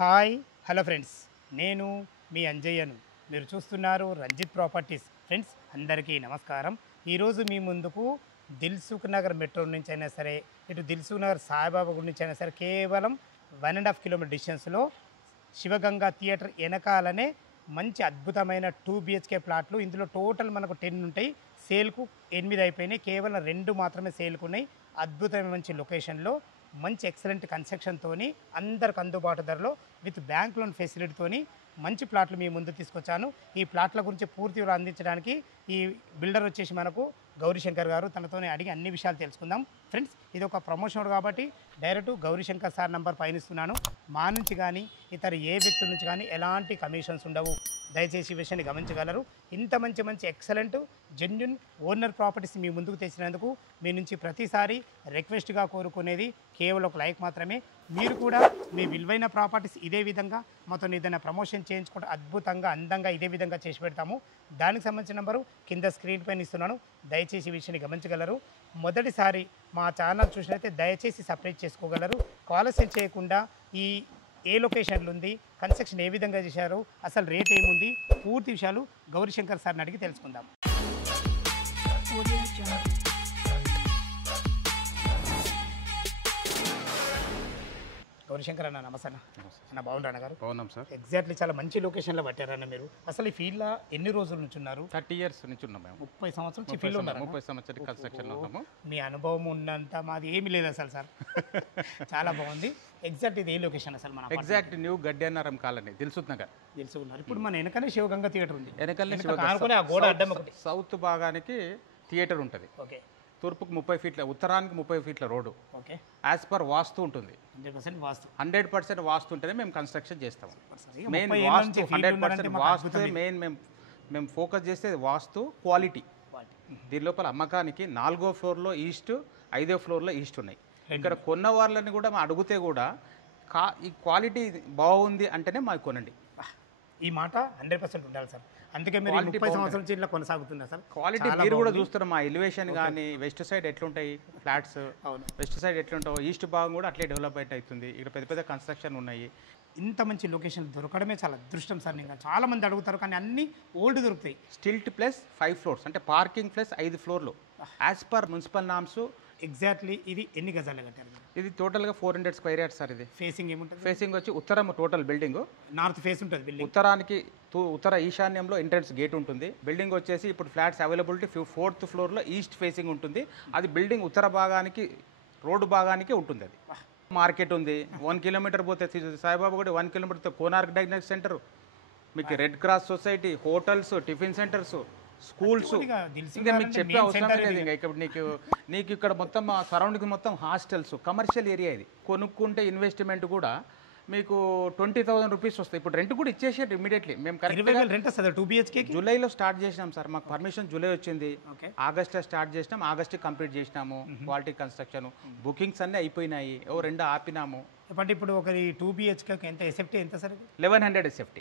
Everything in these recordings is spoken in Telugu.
హాయ్ హలో ఫ్రెండ్స్, నేను మీ అంజయ్యను. మీరు చూస్తున్నారు రంజిత్ ప్రాపర్టీస్. ఫ్రెండ్స్ అందరికీ నమస్కారం. ఈరోజు మీ ముందుకు దిల్సుఖ్ నగర్ మెట్రో నుంచి అయినా సరే, ఇటు దిల్సుఖ్ నగర్ సాయిబాబా గుడి నుంచి అయినా సరే, కేవలం 1.5 కిలోమీటర్ డిస్టెన్స్లో శివగంగా థియేటర్ వెనకాలనే మంచి అద్భుతమైన 2 BHK ప్లాట్లు. ఇందులో టోటల్ మనకు 10 ఉంటాయి. సేల్కు 8 అయిపోయినాయి. కేవలం 2 మాత్రమే సేల్కు ఉన్నాయి. అద్భుతమైన మంచి లొకేషన్లో మంచి ఎక్సలెంట్ కన్స్ట్రక్షన్తోని అందరికి అందుబాటు ధరలో విత్ బ్యాంక్ లోన్ ఫెసిలిటీతోని మంచి ప్లాట్లు మీ ముందు తీసుకొచ్చాను. ఈ ప్లాట్ల గురించి పూర్తి వివరాలు అందించడానికి ఈ బిల్డర్ వచ్చేసి మనకు గౌరీశంకర్ గారు. తనతోనే అడిగి అన్ని విషయాలు తెలుసుకుందాం. ఫ్రెండ్స్, ఇది ఒక ప్రమోషన్ కాబట్టి డైరెక్ట్ గౌరీశంకర్ సార్ నంబర్ పైన ఇస్తున్నాను. మా నుంచి కానీ ఇతర ఏ వ్యక్తుల నుంచి కానీ ఎలాంటి కమిషన్స్ ఉండవు. దయచేసి ఈ విషయాన్ని గమనించగలరు. ఇంత మంచి మంచి ఎక్సలెంట్ జెన్యున్ ఓనర్ ప్రాపర్టీస్ మీ ముందుకు తెచ్చినందుకు మీ నుంచి ప్రతిసారి రిక్వెస్ట్గా కోరుకునేది కేవలం ఒక లైక్ మాత్రమే. మీరు కూడా మీ విలువైన ప్రాపర్టీస్ ఇదే విధంగా మాతో ఏదైనా ప్రమోషన్ చేయించుకుంటే అద్భుతంగా అందంగా ఇదే విధంగా చేసి పెడతాము. దానికి సంబంధించిన నెంబరు కింద స్క్రీన్ పైన ఇస్తున్నాను. దయచేసి ఈ విషయాన్ని గమనించగలరు. మొదటిసారి మా ఛానల్ చూసినట్లయితే దయచేసి సబ్స్క్రైబ్ చేసుకోగలరు. ఆలస్యం చేయకుండా ఈ ఏ లొకేషన్లు ఉంది, కన్స్ట్రక్షన్ ఏ విధంగా చేశారు, అసలు రేట్ ఏముంది, పూర్తి విషయాలు గౌరీశంకర్ సార్ని అడిగి తెలుసుకుందాం. గౌరీశంకర్ అన్న నమస్తే అన్న. బాగుంటాను గారు? బాగున్నాం సార్. ఎగ్జాక్ట్లీ చాలా మంచి లొకేషన్లో పట్టారన్న మీరు. అసలు ఈ ఫీల్డ్లో ఎన్ని రోజుల నుంచి ఉన్నారు? 30 ఇయర్స్ నుంచి ఉన్నాం మేము. 30 సంవత్సరం నుంచి ఫీల్డ్ ఉన్నారు. 30 సంవత్సరాలు కన్స్ట్రక్షన్లో ఉన్నాము. మీ అనుభవం ఉన్నంత మాది ఏమీ లేదు అసలు సార్. చాలా బాగుంది. ఎగ్జాక్ట్ ఇది ఏ లొకేషన్ అసలు? మన exact new Gaddiannaram colony, Dilsukh Nagar. తెలుసుకున్నారు. ఇప్పుడు మన వెనకనే శివగంగా థియేటర్ ఉంది. వెనకాలనే ఆ గోడ అడ్డం ఒకటి సౌత్ భాగానికి థియేటర్ ఉంటుంది. ఓకే. తూర్పుకు 30 ఫీట్ల, ఉత్తరానికి 30 ఫీట్ల రోడ్డు. ఓకే. యాజ్ పర్ వాస్తు ఉంటుంది. 100% వాస్తు. 100% వాస్తు ఉంటేనే మేము కన్స్ట్రక్షన్ చేస్తాము. ఇక మెయిన్ 30 ఏళ్ళ వాస్తు, నుంచి field ఉన్నారంటే 100% మాకు వాస్తు అద్భుతం. మెయిన్. మేము ఫోకస్ చేసేది వాస్తు, క్వాలిటీ. దీని లోపల అమ్మకానికి 4వ ఫ్లోర్లో ఈస్ట్, 5వ ఫ్లోర్లో ఈస్ట్ ఉన్నాయి. ఇక్కడ కొన్న వాళ్ళని కూడా మా అడిగితే కూడా ఈ క్వాలిటీ బాగుంది అంటేనే మాకు కొనండి. ఈ మాట 100% ఉండాలి సార్. అందుకే మీరు 30 సంవత్సరాల నుంచి ఇలా కొనసాగుతుందా సార్? క్వాలిటీ మీరు కూడా చూస్తారు. మా ఎలివేషన్ కానీ వెస్ట్ సైడ్ ఎట్లుంటాయి ఫ్లాట్స్, వెస్ట్ సైడ్ ఎట్లుంటావు, ఈస్ట్ భాగం కూడా అట్లే డెవలప్మెంట్ అవుతుంది. ఇక్కడ పెద్ద పెద్ద కన్స్ట్రక్షన్ ఉన్నాయి. ఇంత మంచి లొకేషన్ దొరకడమే చాలా అదృష్టం సార్. ఇంకా చాలా మంది అడుగుతారు కానీ అన్ని ఓల్డ్ దొరుకుతాయి. స్టిల్ట్ ప్లస్ 5 ఫ్లోర్స్ అంటే పార్కింగ్ ప్లస్ 5 ఫ్లోర్లు as per municipal norms. Exactly ఇది ఎన్ని గజాలు కట్టారు? ఇది టోటల్గా 400 స్క్వేర్ యార్డ్స్ సార్. ఇది ఫేసింగ్ ఏముంటుంది? ఫేసింగ్ వచ్చి ఉత్తరం టోటల్ బిల్డింగ్ నార్త్ ఫేస్ ఉంటుంది బిల్డింగ్. ఉత్తరానికి ఉత్తర ఈశాన్యంలో ఎంట్రన్స్ గేట్ ఉంటుంది. బిల్డింగ్ వచ్చేసి ఇప్పుడు ఫ్లాట్స్ అవైలబిలిటీ 4th ఫ్లోర్లో ఈస్ట్ ఫేసింగ్ ఉంటుంది. అది బిల్డింగ్ ఉత్తర భాగానికి రోడ్డు భాగానికి ఉంటుంది. అది మార్కెట్ ఉంది. 1 కిలోమీటర్ పోతే సాయిబాబా కూడా 1 కిలోమీటర్ కోనార్క్ డయాగ్నోస్టిక్ సెంటర్, మీకు red cross society, hotels, tiffin centres, schools. ఇంకా మీకు చెప్పే అవసరం లేదు. ఇంకా ఇక్కడ నీకు ఇక్కడ మొత్తం సరౌండింగ్ మొత్తం హాస్టల్స్, కమర్షియల్ ఏరియా. ఇది కొనుక్కుంటే ఇన్వెస్ట్మెంట్ కూడా మీకు 20,000 రూపీస్ వస్తాయి. ఇప్పుడు రెంట్ కూడా ఇచ్చేసారు ఇమీడియట్లీ. మేము రెంట్ 2 BHK జూలైలో స్టార్ట్ చేసినాం సార్. మాకు పర్మిషన్ జూలై వచ్చింది. ఆగస్ట్లో స్టార్ట్ చేసినాం, ఆగస్ట్కి కంప్లీట్ చేసినాము. క్వాలిటీ కన్స్ట్రక్షన్ బుకింగ్స్ అన్నీ అయిపోయినాయి. 2 ఆపినాము. అంటే ఇప్పుడు ఒక 2 BHK ఎంత ఎస్ఎఫ్టీ ఎంత సార్? 1100 ఎస్ఎఫ్టీ.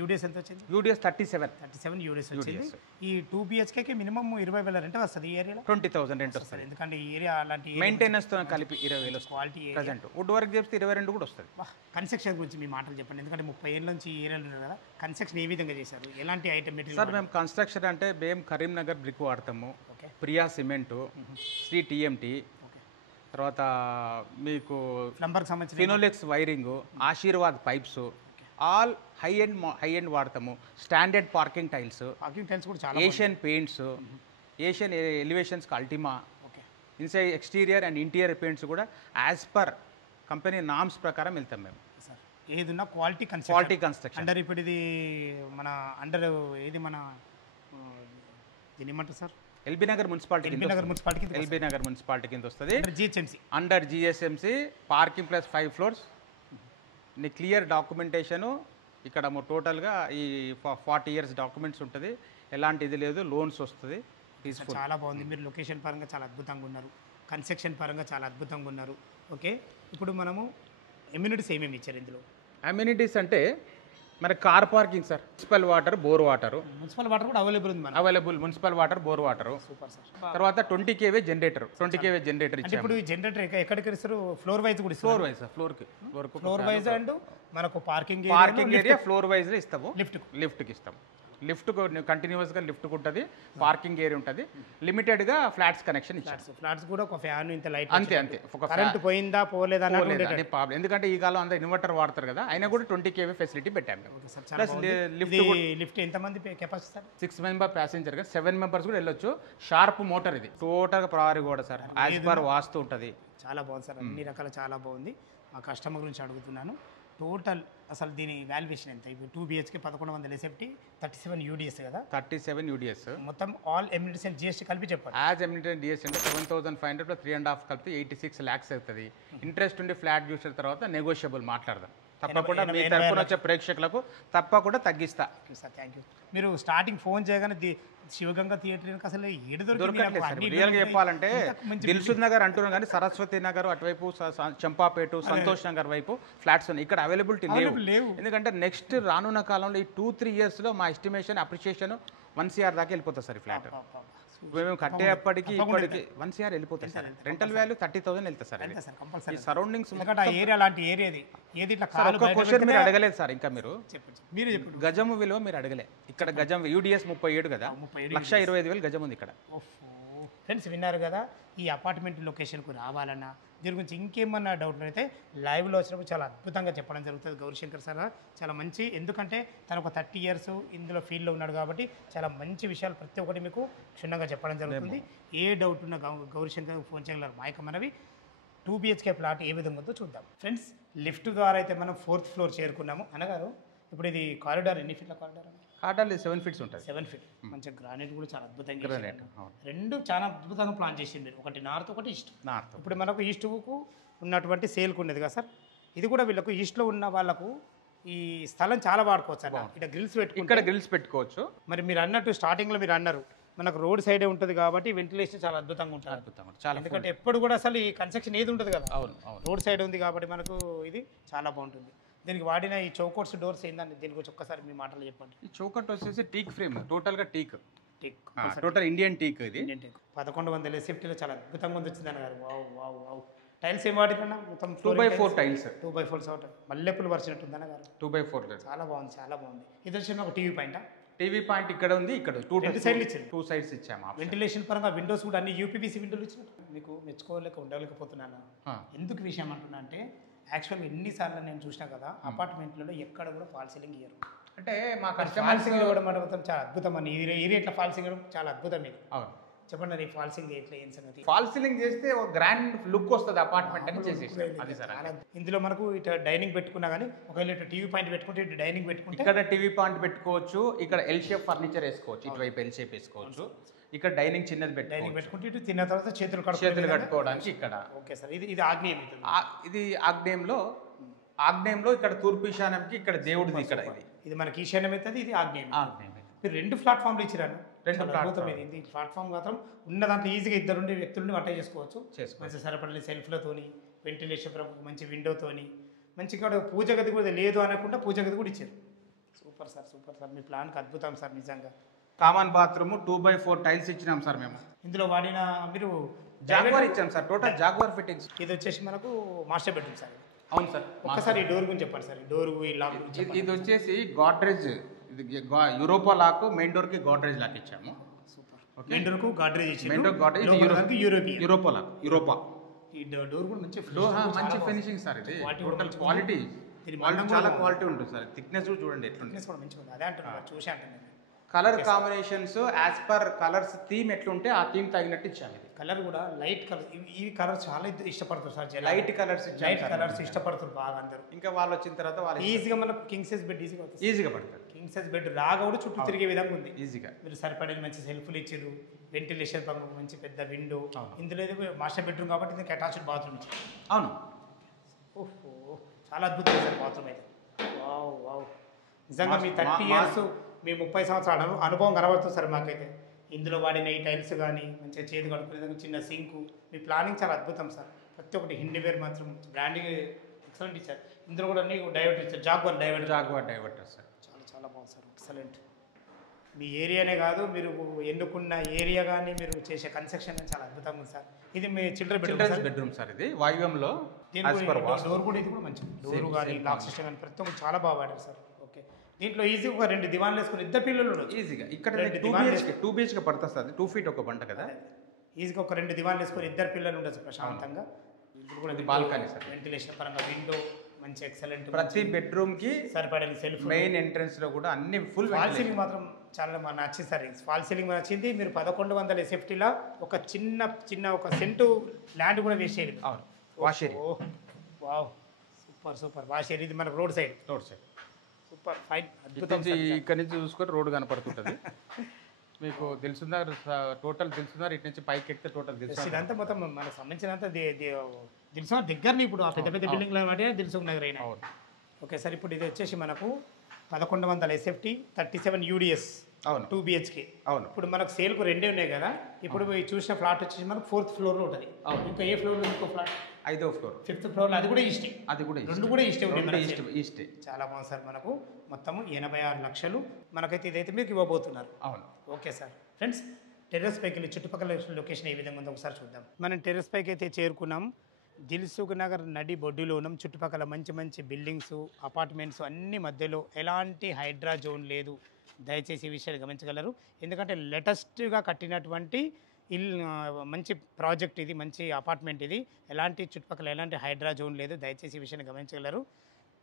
యూడిఎస్ ఎంత వచ్చింది? యూడిఎస్ 37 యూడిఎస్ వచ్చింది. ఈ 2 BHK మినిమం 20,000 రెంట్ వస్తుంది. ఈ ఏరియాలో 20,000 రెంట్ వస్తుంది. ఎందుకంటే ఈ ఏరియా అలాంటి మెయింటెనెన్స్ తో కలిపి 20,000 క్వాలిటీ ప్రజెంట్. వుడ్ వర్క్ చేస్తే 22 కూడా వస్తుంది. కన్స్ట్రక్షన్ గురించి మీ మాటలు చెప్పండి. ఎందుకంటే 30 ఏళ్ళ నుంచి ఈ ఏరియాలో ఉన్నారు కదా, కన్స్ట్రక్షన్ ఏ విధంగా చేశారు, ఎలాంటి ఐటమ్ మెటీరియల్? సార్ మేము కన్స్ట్రక్షన్ అంటే మేము కరీంనగర్ బ్రిక్ వాడతాము, ప్రియా సిమెంటు, శ్రీ టీఎంటీ, తర్వాత మీకు ప్లంబర్కి సంబంధించిన Finolex wiring, Aashirvad pipes, all high end వాడతాము. స్టాండర్డ్ పార్కింగ్ టైల్స్ కూడా చాలా, ఏషియన్ పెయింట్స్, ఏషియన్ ఎలివేషన్స్కి ultima, inside exterior and interior paints కూడా యాజ్ పర్ కంపెనీ నామ్స్ ప్రకారం వెళ్తాం మేము. ఏదున్నా క్వాలిటీ కన్స్ట్రక్షన్ అండర్. ఇప్పుడు ఇది మన అండర్ ఏది మన దీని ఏమంటారు సార్? ఎల్బీ నగర్ మున్సిపాలిటీ కింద వస్తుంది. Under GSMC parking plus 5 floors. నీ క్లియర్ డాక్యుమెంటేషను ఇక్కడ టోటల్గా ఈ 40 ఇయర్స్ డాక్యుమెంట్స్ ఉంటుంది. ఎలాంటి ఇది లేదు, లోన్స్ వస్తుంది. చాలా బాగుంది. మీరు లొకేషన్ పరంగా చాలా అద్భుతంగా ఉన్నారు, కన్స్ట్రక్షన్ పరంగా చాలా అద్భుతంగా ఉన్నారు. ఓకే. ఇప్పుడు మనము ఎమ్యూనిటీస్ ఏమేమి ఇచ్చారు ఇందులో? అమ్యూనిటీస్ అంటే మన car parking sir, municipal water, bore water. Municipal water కూడా అవైలబుల్ ఉంది. Available municipal water, bore water. Super sir. తర్వాత 20 kV జనరేటర్, 20 kV జనరేటర్ ఇచ్చాము. ఇప్పుడు ఈ జనరేటర్ ఎక్కడికి ఇస్తారు? ఫ్లోర్ వైజ్ కూడా floor wise, floor wise and మనకు పార్కింగ్ ఏరియా ఫ్లోర్ వైజ్ ఇస్తాము. లిఫ్ట్ లిఫ్ట్కి ఇస్తాము. లిఫ్ట్ కంటిన్యూస్గా లిఫ్ట్ ఉంటుంది, పార్కింగ్ ఏరియా ఉంటుంది, లిమిటెడ్గా ఫ్లాట్స్ కనెక్షన్ ఇచ్చారు. ఫ్లాట్స్ కూడా ఒక ఫ్యాన్ ఇంత లైట్ అంతే ఒక కరెంట్ పోయిందా పోలేదా అదే ప్రాబ్లం. ఎందుకంటే ఈ కాలం అంతా ఇన్వర్టర్ వాడతారు కదా, అయినా కూడా 20 kV ఫెసిలిటీ పెట్టాము. ప్లస్ లిఫ్ట్ ఎంతమంది కెపాసిటీ సార్? 6 మెంబర్ ప్యాసింజర్ గా 7 మెంబర్స్ కూడా వెళ్ళొచ్చు. షార్ప్ మోటార్ ఇది, టోటల్గా ప్రవారీ కూడా సార్ యాజ్ పర్ వాస్తు ఉంటుంది. చాలా బాగుంది సార్, అన్ని రకాల చాలా బాగుంది. ఆ కస్టమర్ గురించి అడుగుతున్నాను. టోటల్ అసలు దీని వాల్యుయేషన్ ఎంత? ఇప్పుడు 2 BHK 1100 ఎస్ఎఫ్టీ 37 UDS కదా? 37 UDS మొత్తం ఆల్ ఎమ్యూనిటీస్ అండ్ GST కలిపి చెప్పండి. యాజ్ ఎమ్యూనిటీ డిఎస్ అంటే 7,500 ప్లస్ 3.5 కలిపి 86 lakhs అవుతుంది. ఇంట్రెస్ట్ ఉండి ఫ్లాట్ చూసిన తర్వాత నెగోషియబుల్ మాట్లాడదాం. తప్పకుండా మీ తరపున వచ్చే ప్రేక్షకులకు తప్పకుండా తగ్గిస్తా. Sir thank you. మీరు స్టార్టింగ్ ఫోన్ చేయగానే శివగంగా థియేటర్ అసలు ఏడు దొరకట్లేదు సార్. రియల్గా చెప్పాలంటే దిల్సుఖ్ నగర్ అంటున్నాం కానీ సరస్వతి నగర్ అటువైపు, చంపాపేట, సంతోష్ నగర్ వైపు ఫ్లాట్స్ ఉన్నాయి. ఇక్కడ అవైలబిలిటీ లేవు. ఎందుకంటే నెక్స్ట్ రానున్న కాలంలో ఈ 2-3 yearsలో మా ఎస్టిమేషన్ అప్రిషియేషన్ 1 CR దాకా వెళ్ళిపోతుంది సార్ ఈ ఫ్లాట్. మేము కట్టేప్పటికి ఇప్పటికి 1 CR వెళ్ళిపోతుంది సార్. రెంటల్ వాల్యూ 30,000 వెళ్తుంది సార్. ఈ సరౌండింగ్స్ ఏరియా లాంటి ఏరియా ఏది ఇట్లా ఒక క్వశ్చన్ మీరు అడగలేదు సార్. ఇంకా మీరు చెప్పండి. గజము విలువ మీరు అడగలే. ఇక్కడ గజం UDS 37 కదా, 1,25,000 గజం ఉంది ఇక్కడ. ఫ్రెండ్స్ విన్నారు కదా, ఈ అపార్ట్మెంట్ లొకేషన్కు రావాలన్నా దీని గురించి ఇంకేమన్నా డౌట్లు అయితే లైవ్లో వచ్చినప్పుడు చాలా అద్భుతంగా చెప్పడం జరుగుతుంది గౌరీశంకర్ సార్. చాలా మంచి, ఎందుకంటే తను ఒక 30 years ఇందులో ఫీల్డ్లో ఉన్నాడు కాబట్టి చాలా మంచి విషయాలు ప్రతి ఒక్కటి మీకు క్షుణ్ణంగా చెప్పడం జరుగుతుంది. ఏ డౌట్ ఉన్న గౌరీశంకర్ ఫోన్ చేయగలరు. మాయక మనవి 2 BHK ప్లాట్ ఏ విధంగా ఉందో చూద్దాం. ఫ్రెండ్స్ లిఫ్ట్ ద్వారా అయితే మనం 4th floor చేరుకున్నాము. అనగారు ఇప్పుడు ఇది కారిడార్ ఎన్ని ఫీట్ల కారిడార్? కారిడార్ 7 feet ఉంటుంది. 7 feet. మంచిగా గ్రానైట్ కూడా చాలా అద్భుతంగా రెండు చాలా అద్భుతంగా ప్లాన్ చేసింది. ఒకటి నార్త్, ఒకటి ఈస్ట్. ఇప్పుడు మనకు ఈస్ట్కు ఉన్నటువంటి సేల్కు ఉన్నది కదా సార్, ఇది కూడా వీళ్ళకు ఈస్ట్లో ఉన్న వాళ్ళకు ఈ స్థలం చాలా వాడుకోవచ్చు అన్న. ఇక్కడ గ్రిల్స్ పెట్టుకోవచ్చు. మరి మీరు అన్నట్టు స్టార్టింగ్లో మీరు అన్నారు మనకు రోడ్ సైడే ఉంటుంది కాబట్టి వెంటిలేషన్ చాలా అద్భుతంగా ఉంటుంది. చాలా ఎందుకంటే ఎప్పుడు కూడా అసలు ఈ కన్స్ట్రక్షన్ ఏది ఉంటుంది కదా, రోడ్ సైడ్ ఉంది కాబట్టి మనకు ఇది చాలా బాగుంటుంది. దీనికి వాడిన ఈ చౌకోట్స్ డోర్స్ ఏంటంటే దీని గురించి ఒక్కసారి మీ మాటలు చెప్పండి. ఈ చౌకట్ వచ్చేసి టీక్ ఫ్రేమ్, టోటల్గా టీక్ టోటల్ ఇండియన్ టీక్. ఇది 1100 ఎస్ఎఫ్టీలో చాలా అద్భుతంగా ఉంది వచ్చింది అన్నారు. Wow wow wow. టైల్స్ ఏం వాడినా మొత్తం 2x4 టైల్స్, 2x4 మల్లెపూలు పరిచినట్టు ఉంది అన్నారు. 2x4 చాలా బాగుంది, చాలా బాగుంది. ఇది వచ్చి ఒక టీవీ పాయింట్ ఇక్కడ ఉంది. ఇక్కడ 2 సైడ్లు ఇచ్చారు, 2 sides ఇచ్చాము. వెంటిలేషన్ పరంగా విండోస్ కూడా అన్ని UPVC విండోలు ఇచ్చినట్టు. మీకు మెచ్చుకోలేక ఉండలేకపోతున్నాను. ఎందుకు విషయం అంటున్నా అంటే యాక్చువల్గా ఎన్నిసార్లు నేను చూసినా కదా అపార్ట్మెంట్లలో ఎక్కడ కూడా ఫాల్ సీలింగ్ ఇయ్యరు. అంటే మా ఫాల్ సీలింగ్ ఇవ్వడం అంటే చాలా అద్భుతం అని. ఈ రేట్ల ఫాల్ సీలింగ్ చాలా అద్భుతం. ఇది అవును చెప్పండి, ఈ ఫాల్ సీలింగ్ ఎట్లా ఏం సంగతి? ఫాల్ సీలింగ్ చేస్తే ఒక గ్రాండ్ లుక్ వస్తుంది అపార్ట్మెంట్ అని చేసేసి. ఇందులో మనకు ఇటు డైనింగ్ పెట్టుకున్నా కానీ ఒకవేళ ఇటు టీవీ పాయింట్ పెట్టుకుంటే ఇటు డైనింగ్ పెట్టుకుంటే ఇక్కడ టీవీ పాయింట్ పెట్టుకోవచ్చు. ఇక్కడ L shape ఫర్నిచర్ వేసుకోవచ్చు, ఇటువైపు L shape వేసుకోవచ్చు. ఇక్కడ డైనింగ్ చిన్నది పెట్టుకుంటే ఇటు తిన్న తర్వాత చేతులు కట్టుకోవడానికి ఇక్కడ. Okay sir. ఇది ఆగ్నేయం. ఇది ఆగ్నేయంలో ఇక్కడ తూర్పు ఈశాన్యంకి ఇక్కడ దేవుడిది. ఇక్కడ ఇది మనకి ఈశాన్యం అవుతుంది, ఇది ఆగ్నేయం. మీరు 2 ప్లాట్ఫామ్లు ఇచ్చిరాను. 2 ప్లాట్ఫామ్ మాత్రం ఉన్న దాంట్లో ఈజీగా 2 వ్యక్తులని వంట చేసుకోవచ్చు. మంచి సరిపడిన సెల్ఫ్లతోని, వెంటిలేషన్ మంచి విండోతోని, మంచిగా పూజ గది కూడా లేదు అనకుండా పూజ గది కూడా ఇచ్చారు. Super sir. మీ ప్లాన్కి అద్భుతం సార్ నిజంగా. కామన్ బాత్రూమ్ 2x4 టైల్స్ ఇచ్చినాం సార్ మేము. ఇందులో వాడిన మీరు జాగ్వార్ ఇచ్చాం సార్, టోటల్ జాగ్వార్ ఫిట్టింగ్స్. ఇది వచ్చేసి మనకు మాస్టర్ బెడ్రూమ్ సార్. అవును సార్. ఒక్కసారి ఈ డోర్ గురించి చెప్పండి సార్. ఈ డోర్ ఈ లాక్ ఇది వచ్చేసి గాడ్రేజ్, ఇది యూరోపా లాక్. మెయిన్ డోర్ కి గాడ్రేజ్ లాక్ ఇచ్చాము. సూపర్. మెయిన్ డోర్ కు గాడ్రేజ్ ఇచ్చాము. Main door Godrej Europa lock. ఈ డోర్ కూడా మంచి ఫినిషింగ్ సార్. ఇది టోటల్ క్వాలిటీ చాలా క్వాలిటీ ఉంటుంది సార్. థిక్నెస్ కూడా చూడండి ఎట్లుంది. థిక్నెస్ కూడా మంచిగా ఉంది. అదే అంటున్నాను, చూసి అంటున్నాను. Colour combinations as per colours theme ఎట్లుంటే ఆ థీమ్ తగినట్టు ఇచ్చాము. ఇది కలర్ కూడా లైట్ కలర్. ఈ కలర్ చాలా ఇష్టపడతారు సార్. లైట్ కలర్స్ ఇష్టపడతారు బాగా అందరూ. ఇంకా వాళ్ళు వచ్చిన తర్వాత వాళ్ళు ఈజీగా మనకు కింగ్ సైజ్ బెడ్ ఈజీగా పడతారు. కింగ్ సైజ్ బెడ్ రాగా కూడా చుట్టూ తిరిగే విధంగా ఉంది ఈజీగా. మీరు సరిపడిన మంచి సెల్ఫ్లు ఇచ్చారు, వెంటిలేషన్ పరంగా మంచి పెద్ద విండో. ఇందులో మాస్టర్ బెడ్రూమ్ కాబట్టి దీనికి అటాచ్డ్ బాత్రూమ్ ఇచ్చారు. అవును. ఓహో చాలా అద్భుతం సార్ బాత్రూమ్ అయితే. Wow wow. నిజంగా మీ 30 years మీ 30 సంవత్సరాల అనుభవం కనబడుతుంది సార్ మాకైతే. ఇందులో వాడిన ఈ టైల్స్ కానీ మంచిగా చేతి కడుక్కునే చిన్న సింకు, మీ ప్లానింగ్ చాలా అద్భుతం సార్. ప్రతి ఒక్కటి హిండీవేర్ మాత్రం బ్రాండింగ్ ఎక్సలెంట్ ఇచ్చారు. ఇందులో కూడా అన్ని డైవర్టర్ ఇచ్చారు. Jaguar diverter sir. చాలా బాగుంది సార్, ఎక్సలెంట్. మీ ఏరియానే కాదు, మీరు ఎన్నుకున్న ఏరియా కానీ మీరు చేసే కన్స్ట్రక్షన్ చాలా అద్భుతంగా ఉంది సార్. ఇది మీ చిల్డ్రన్స్ బెడ్రూమ్ సార్. ఇది వాయువ్యంలో డోర్ కూడా ఇది కూడా మంచిది. డోర్ కానీ లాక్ సిస్టమ్ కానీ ప్రతి ఒక్కరు చాలా బాగా వాడారు సార్. ఓకే, దీంట్లో ఈజీ ఒక 2 దివాన్లు వేసుకుని 2 పిల్లలు ఉండొచ్చు ఈజీగా. ఇక్కడ 2 BHK పడుతుంది సార్. 2 feet ఒక బంట కదా. ఈజీగా ఒక 2 దివాన్లు వేసుకొని 2 పిల్లలు ఉండొచ్చు ప్రశాంతంగా. ఇప్పుడు కూడా బాల్కనీ సార్. వెంటిలేషన్ పరంగా విండో మంచి ఎక్సలెంట్. ప్రతి బెడ్రూమ్ కి సరిపడే సెల్ఫ్. మెయిన్ ఎంట్రన్స్ లో కూడా అన్ని ఫుల్. ఫాల్ సీలింగ్ మాత్రం చాలా మాకు నచ్చింది సార్. ఫాల్ సీలింగ్ నచ్చింది. మీరు 1100 SFTలో ఒక చిన్న ఒక సెంటు ల్యాండ్ కూడా వేస్ట్ చేయలేదు. అవును, wash area. Wow, super wash area. ఇది మనకు రోడ్ సైడ్ సూపర్ ఫైన్ అద్భుతం. ఇక్కడ నుంచి చూసుకొని రోడ్డు కనపడుతుంటుంది. మీకు తెలుసుందా టోటల్? తెలుసుందా ఇటు నుంచి పైకి ఎక్కితే టోటల్ తెలుసు. ఇదంతా మొత్తం మనకు సంబంధించినంత తెలుసు దగ్గరని. ఇప్పుడు ఆ పెద్ద బిల్డింగ్ల అంటే దిల్సుఖ్ నగర్ అయినా. ఓకే సార్, ఇప్పుడు ఇది వచ్చేసి మనకు 1100 SFT 37 UDS. అవును, 2 BHK. అవును. ఇప్పుడు మనకు సేల్కు 2 ఉన్నాయి కదా. ఇప్పుడు చూసిన ఫ్లాట్ వచ్చేసి మనకు 4th ఫ్లోర్లో ఉంటుంది. ఇంకా ఏ ఫ్లోర్లో ఇంకో ఫ్లాట్? 5వ ఫ్లోర్. 5th ఫ్లోర్లో అది కూడా ఈస్టే. రెండు కూడా ఈస్టే. చాలా బాగుంది సార్. మనకు మొత్తము 86 లక్షలు మనకైతే ఇదైతే మీకు ఇవ్వబోతున్నారు. అవును. Okay sir. ఫ్రెండ్స్, టెర్రస్ పైకి వెళ్ళి చుట్టుపక్కల లొకేషన్ ఏ విధంగా ఉందో ఒకసారి చూద్దాం. మనం టెర్రస్ పైకి అయితే చేరుకున్నాం. దిల్సుఖ్ నగర్ నడి బొడ్డులో ఉన్నాం. చుట్టుపక్కల మంచి బిల్డింగ్స్, అపార్ట్మెంట్స్ అన్ని మధ్యలో ఎలాంటి హైడ్రా జోన్ లేదు. దయచేసి ఈ విషయాన్ని గమనించగలరు. ఎందుకంటే లేటెస్ట్గా కట్టినటువంటి మంచి ప్రాజెక్ట్ ఇది, మంచి అపార్ట్మెంట్ ఇది. చుట్టుపక్కల ఎలాంటి హైడ్రా జోన్ లేదు. దయచేసి ఈ విషయాన్ని గమనించగలరు.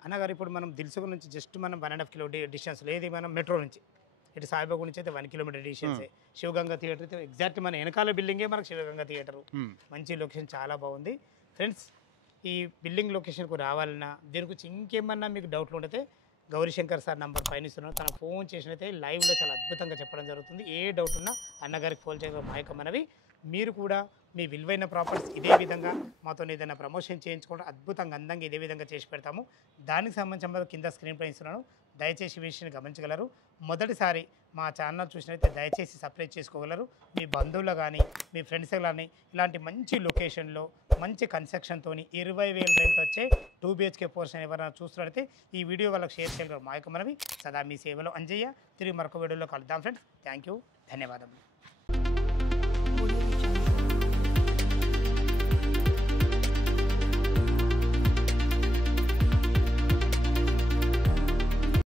అనగారు ఇప్పుడు మనం దిల్సుఖ్ నుంచి జస్ట్ మనం 1.5 కిలో డిస్టెన్స్ లేదు. మనం మెట్రో నుంచి ఇటు సాయిబాబు నుంచి అయితే 1 కిలోమీటర్ డిస్టెన్సే. శివగంగా థియేటర్ అయితే ఎగ్జాక్ట్ మన వెనకాల బిల్డింగే మనకు శివగంగా థియేటరు. మంచి లొకేషన్, చాలా బాగుంది. ఫ్రెండ్స్, ఈ బిల్డింగ్ లొకేషన్కు రావాలన్నా దీని గురించి ఇంకేమన్నా మీకు డౌట్లు ఉంటే గౌరీశంకర్ సార్ నంబర్ పైన ఇస్తున్నాను. తన ఫోన్ చేసినైతే లైవ్లో చాలా అద్భుతంగా చెప్పడం జరుగుతుంది. ఏ డౌట్ ఉన్నా అన్నగారికి ఫోన్ చేయడం మా యొక్క మనవి. మీరు కూడా మీ విలువైన ప్రాపర్టీస్ ఇదే విధంగా మాతో ఏదైనా ప్రమోషన్ చేయించుకోవడం అద్భుతంగా అందంగా ఇదే విధంగా చేసి పెడతాము. దానికి సంబంధించిన కింద స్క్రీన్ పై ఇస్తున్నాను. దయచేసి ఈ విషయాన్ని గమనించగలరు. మొదటిసారి మా ఛానల్ చూసినైతే దయచేసి సబ్స్క్రైబ్ చేసుకోగలరు. మీ బంధువులు కానీ మీ ఫ్రెండ్స్ కానీ ఇలాంటి మంచి లొకేషన్లో మంచి కన్స్ట్రక్షన్తో 20,000 రెంట్ వచ్చే 2 BHK పోర్షన్ ఎవరైనా చూస్తున్నట్లయితే ఈ వీడియో వాళ్ళకి షేర్ చేయగలరు. మా యొక్క మనవి. సదా మీ సేవలో అంజయ్య. తిరిగి మరొక వీడియోలో కలుద్దాం ఫ్రెండ్స్. థ్యాంక్ యూ, ధన్యవాదములు.